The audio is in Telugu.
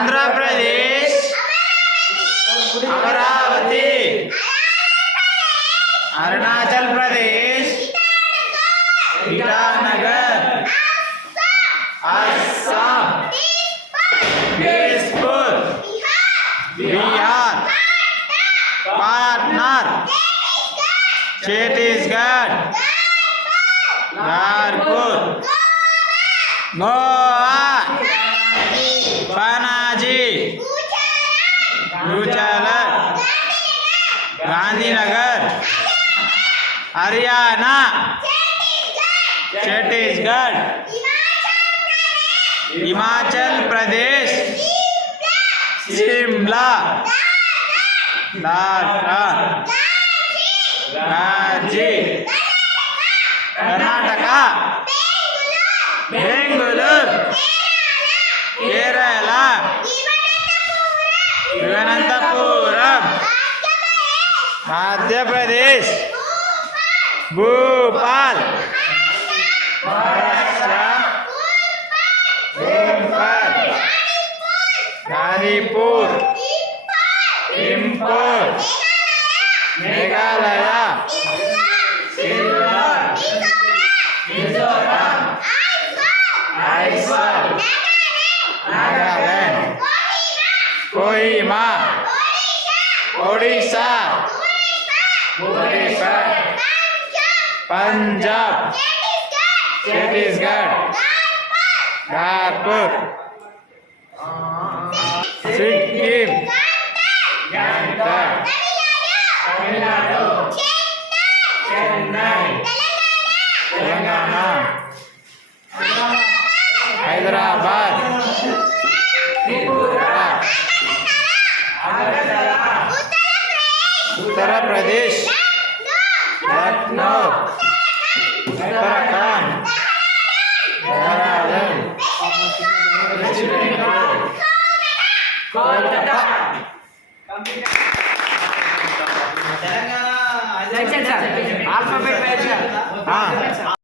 ఆంధ్రప్రదేశ్, అమరావతి, అరుణాచల్ ప్రదేశ్, ఇటానగర్, అస్సాం, కేస్పూర్, బిహార్, పాట్నార్, ఛత్తీస్గఢ్, నార్పూర్, గోవా, పనాజీ, గుజరాత్, గాంధీనగర్, హర్యానా, ఛత్తీస్గఢ్, హిమాచల్ ప్రదేశ్, సిమ్లా, ఢాకా, రాంచీ, కర్ణాటక, బెంగుళూరు, కేరళ, తిరువనంతపురం, మధ్యప్రదేశ్, భోపాల్, మహారాష్ట్ర, భోపాల్, రాణిపూర్, ఇంపూర్, మేఘాలయ, షిల్లార్, మిజోరాం, ఐజ్వాల్, నాగాలాండ్, కోహిమా, ఒడిశా, భువనేశ్వర్, పంజాబ్, ఛత్తీస్గఢ్, నాగ్పూర్, సిక్కిం, గ్యాంగ్టాక్, తమిళనాడు, చెన్నై, తెలంగాణ, హైదరాబాద్, త్రిపుర, ఉత్తరప్రదేశ్, లక్నో, ఉత్తరాఖండ్, నాగాలాండ్, కోల్కతా. Alphabet wise